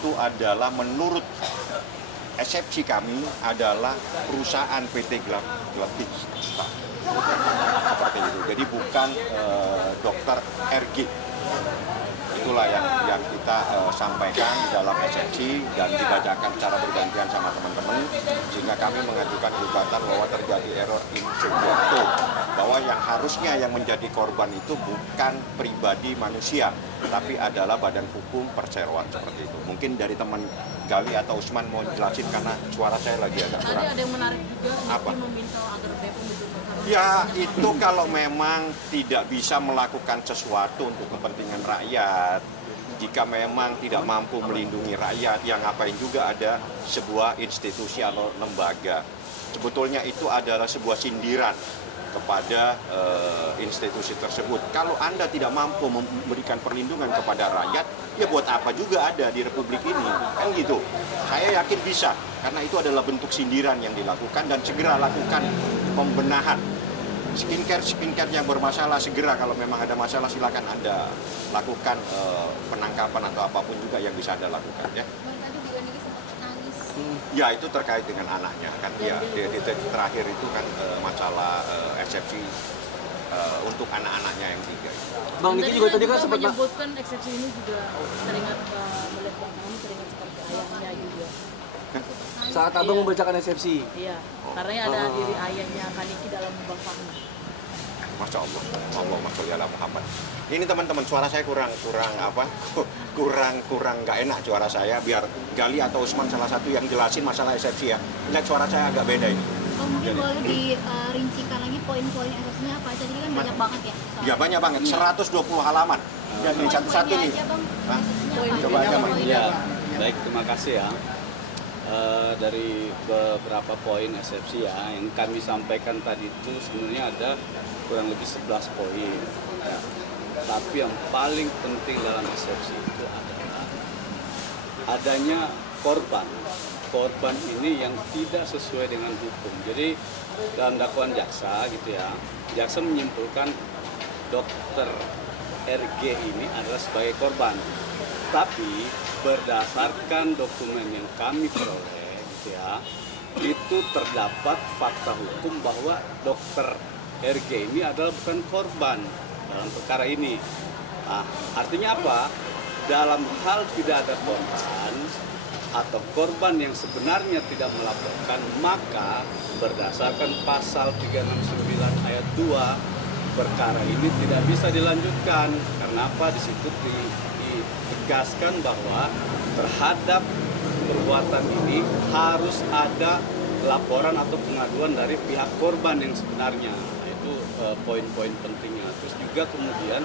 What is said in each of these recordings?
itu adalah menurut eksepsi kami adalah perusahaan PT Glavista. Seperti itu. Jadi bukan dokter RG. Itulah yang kita sampaikan dalam eksepsi dan dibacakan secara bergantian sama teman-teman, sehingga kami mengajukan gugatan bahwa terjadi error in subjecto, bahwa yang harusnya yang menjadi korban itu bukan pribadi manusia, tapi adalah badan hukum perseroan seperti itu. Mungkin dari teman Gali atau Usman mau jelasin karena suara saya lagi agak kurang. Tadi ada yang menarik juga, Apa? meminta agar BPOM itu Ya, itu kalau memang tidak bisa melakukan sesuatu untuk kepentingan rakyat, jika memang tidak mampu melindungi rakyat, yang ngapain juga ada sebuah institusi atau lembaga. Sebetulnya itu adalah sebuah sindiran kepada institusi tersebut. Kalau Anda tidak mampu memberikan perlindungan kepada rakyat, ya buat apa juga ada di Republik ini, kan gitu. Saya yakin bisa, karena itu adalah bentuk sindiran yang dilakukan, dan segera lakukan pembenahan. Skincare yang bermasalah segera, kalau memang ada masalah silakan Anda lakukan penangkapan atau apapun juga yang bisa Anda lakukan, ya. Tadi juga Niki sempat nangis. Ya, itu terkait dengan anaknya kan, ya di terakhir itu kan masalah eksepsi untuk anak-anaknya yang 3. Bang Niki juga tadi kan sempat menyebutkan eksepsi ini juga teringat melihat Bang Kami teringat seperti ayahnya juga. saat abang membacakan eksepsi. Iya, karena ada diri ayahnya Kaniki dalam Bang Fahmi. Masya Allah, Allahumma sholli ala Muhammad. Ini teman-teman, suara saya kurang apa? kurang nggak enak suara saya. Biar Gali atau Usman salah satu yang jelasin masalah eksepsi ya. Lihat suara saya agak beda ini. Oh, mungkin boleh dirincikan lagi poin-poin eksepsinya apa aja? Jadi kan banyak banget ya. Ya banyak banget, 120 halaman. Dan ini satu-satu nih. Aja, Bang. Hah? Eksepsinya apa? Coba aja, Bang. Ya, baik, terima kasih ya. Dari beberapa poin eksepsi ya, yang kami sampaikan tadi itu sebenarnya ada kurang lebih 11 poin. Ya. Tapi yang paling penting dalam eksepsi itu adalah adanya korban. Korban ini yang tidak sesuai dengan hukum. Jadi dalam dakwaan jaksa gitu ya, jaksa menyimpulkan dokter RG ini adalah sebagai korban. Tapi berdasarkan dokumen yang kami peroleh gitu ya, itu terdapat fakta hukum bahwa dokter RG ini adalah bukan korban dalam perkara ini. Nah, artinya apa? Dalam hal tidak ada korban atau korban yang sebenarnya tidak melaporkan, maka berdasarkan pasal 369 ayat 2 perkara ini tidak bisa dilanjutkan. Karena apa? Di situ ditegaskan bahwa terhadap perbuatan ini harus ada laporan atau pengaduan dari pihak korban yang sebenarnya. Itu poin-poin pentingnya. Terus juga kemudian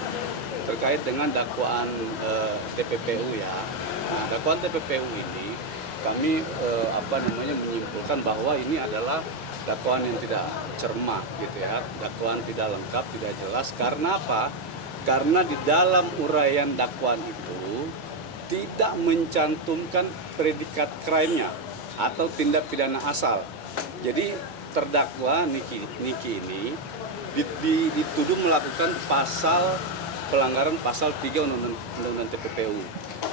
terkait dengan dakwaan TPPU ya. Nah, dakwaan TPPU ini kami menyimpulkan bahwa ini adalah dakwaan yang tidak cermat gitu ya. Dakwaan tidak lengkap, tidak jelas. Karena apa? Karena di dalam uraian dakwaan itu tidak mencantumkan predikat crime-nya atau tindak pidana asal. Jadi terdakwa Niki ini dituduh melakukan pelanggaran pasal 3 Undang-Undang TPPU.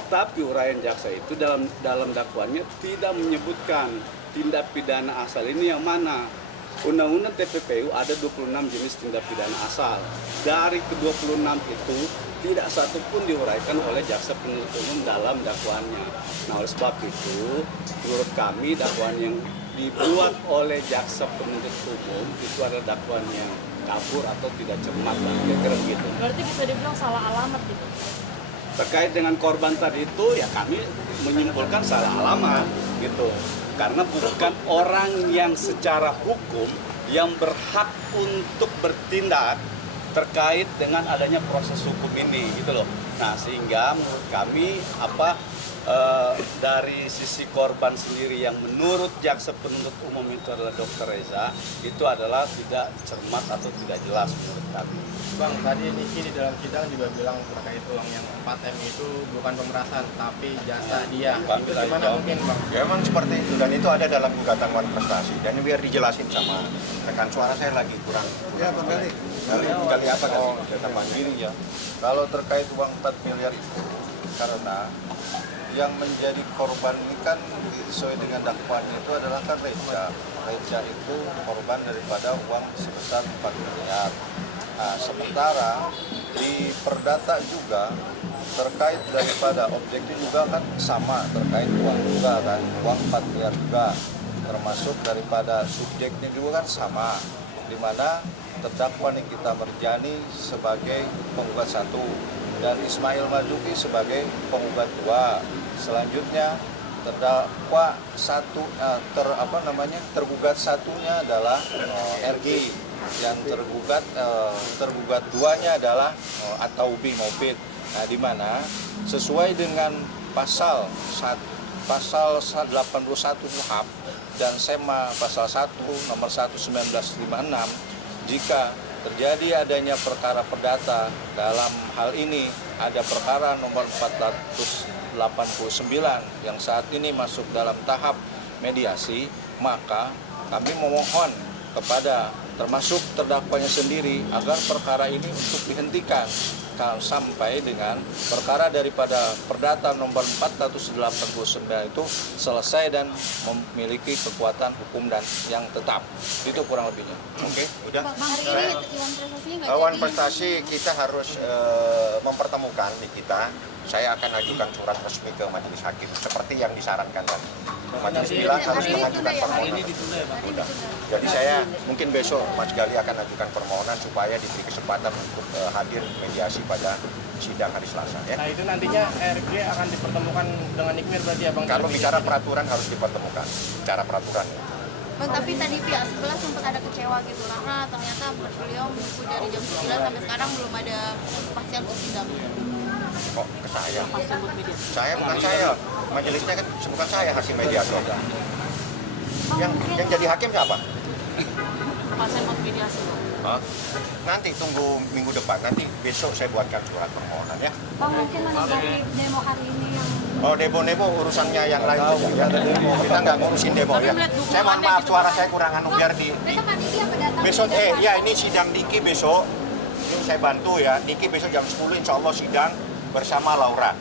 Tapi uraian jaksa itu dalam dakwaannya tidak menyebutkan tindak pidana asal ini yang mana. Undang-Undang TPPU ada 26 jenis tindak pidana asal. Dari ke-26 itu tidak satu pun diuraikan oleh jaksa penuntut umum dalam dakwaannya. Nah, oleh sebab itu, menurut kami dakwaan yang dibuat oleh jaksa penuntut umum itu adalah dakwaan yang kabur atau tidak cermat, kira-kira begitu. Berarti bisa dibilang salah alamat gitu. Terkait dengan korban tadi itu ya kami menyimpulkan salah alamat gitu. Karena bukan orang yang secara hukum yang berhak untuk bertindak terkait dengan adanya proses hukum ini gitu loh. Nah, sehingga menurut kami dari sisi korban sendiri yang menurut jaksa penuntut umum itu adalah Dr. Reza itu adalah tidak cermat atau tidak jelas menurut kami. Bang, tadi Niki di dalam sidang juga bilang terkait uang yang 4M itu bukan pemerasan tapi jasa dia. Itu gimana mungkin, Bang? Ya memang seperti itu, dan itu ada dalam gugatan wan prestasi, dan biar dijelasin sama rekan, suara saya lagi kurang. Ya, Bang Gali. Gali apa kasih Gini ya, kalau terkait uang 4 miliar itu karena yang menjadi korban ini kan sesuai dengan dakwaannya itu adalah kan Reja. Reja itu korban daripada uang sebesar 4 miliar. Nah, sementara di perdata juga terkait daripada objeknya juga kan sama, terkait uang juga kan, uang 4 miliar juga, termasuk daripada subjeknya juga kan sama, di mana terdakwa Nikita Mirjani sebagai penggugat 1 dan Ismail Marzuki sebagai penggugat 2. Selanjutnya terdakwa tergugat satunya adalah RG, yang tergugat 2-nya adalah At-Taubi Mopid. Nah, di mana sesuai dengan pasal 81 KUHP dan SEMA pasal 1 nomor 1 1956, jika terjadi adanya perkara perdata, dalam hal ini ada perkara nomor 489 yang saat ini masuk dalam tahap mediasi, maka kami memohon kepada termasuk terdakwanya sendiri agar perkara ini untuk dihentikan sampai dengan perkara daripada perdata nomor 489 itu selesai dan memiliki kekuatan hukum dan yang tetap. Itu kurang lebihnya. Oke, udah. Hari ini Iwan prestasinya nggak Iwan jadi. prestasi kita harus mempertemukan di kita. Saya akan ajukan surat resmi ke majelis hakim seperti yang disarankan tadi. Majelis bilang harus mengajukan permohonan. Udah. Jadi saya mungkin besok Mas Gali akan ajukan permohonan supaya diberi kesempatan untuk hadir mediasi pada sidang hari Selasa. Ya. Nah itu nantinya RG akan dipertemukan dengan Nikmir berarti ya Bang? Kalau bicara peraturan harus dipertemukan, bicara peraturan. Ya. Bang, tapi tadi pihak sebelah sempat ada kecewa gitu karena ternyata beliau menunggu dari jam 9 sampai sekarang belum ada kepastian untuk sidang. Kok ke saya? Saya bukan saya. Majelisnya kan bukan saya hakim mediator. Yang jadi hakim siapa? Hah? Nanti tunggu minggu depan. Nanti besok saya buatkan surat permohonan ya. Bang, mungkin mengenai demo hari ini yang Oh, demo urusannya yang lain saja. Ya. Kita nggak ngurusin demo ya. Saya mohon maaf suara saya kurang anu biar di besok Pak Niki apa datang? besok ya ini sidang Niki besok. Ini saya bantu ya. Niki besok jam 10 insya Allah sidang bersama Laura.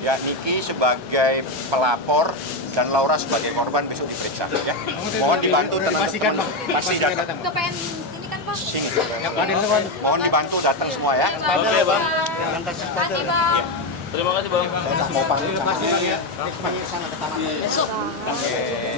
Ya, Niki sebagai pelapor dan Laura sebagai korban besok diperiksa ya. Mohon dibantu teman-teman. Pasti datang. Ke PN ini kan Pak. Sini. Mohon dibantu datang semua ya. Oke Bang. Kasih Bang. Terima kasih Bang. Saya mau panggil sama Terima kasih Bang ya. Besok. Oke.